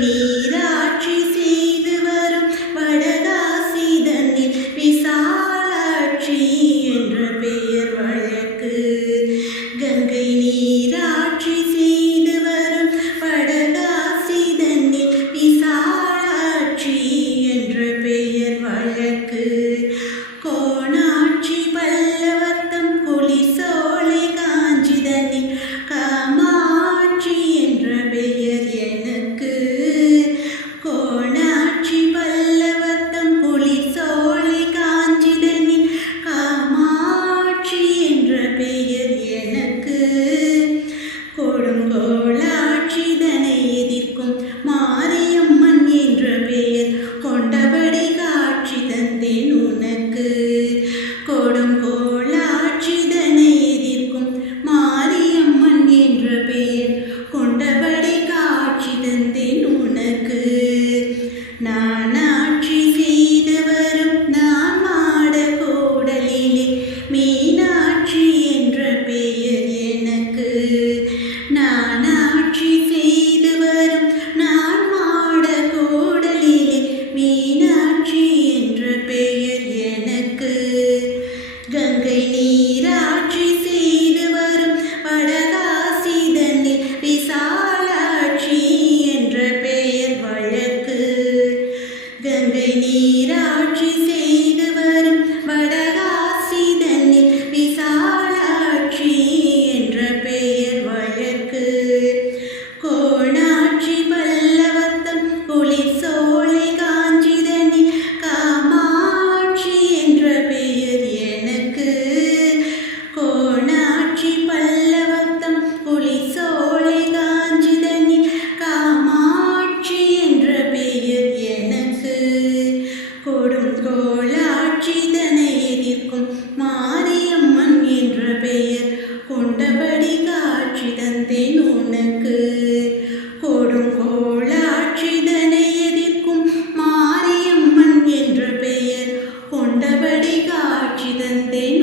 You. America. apresentei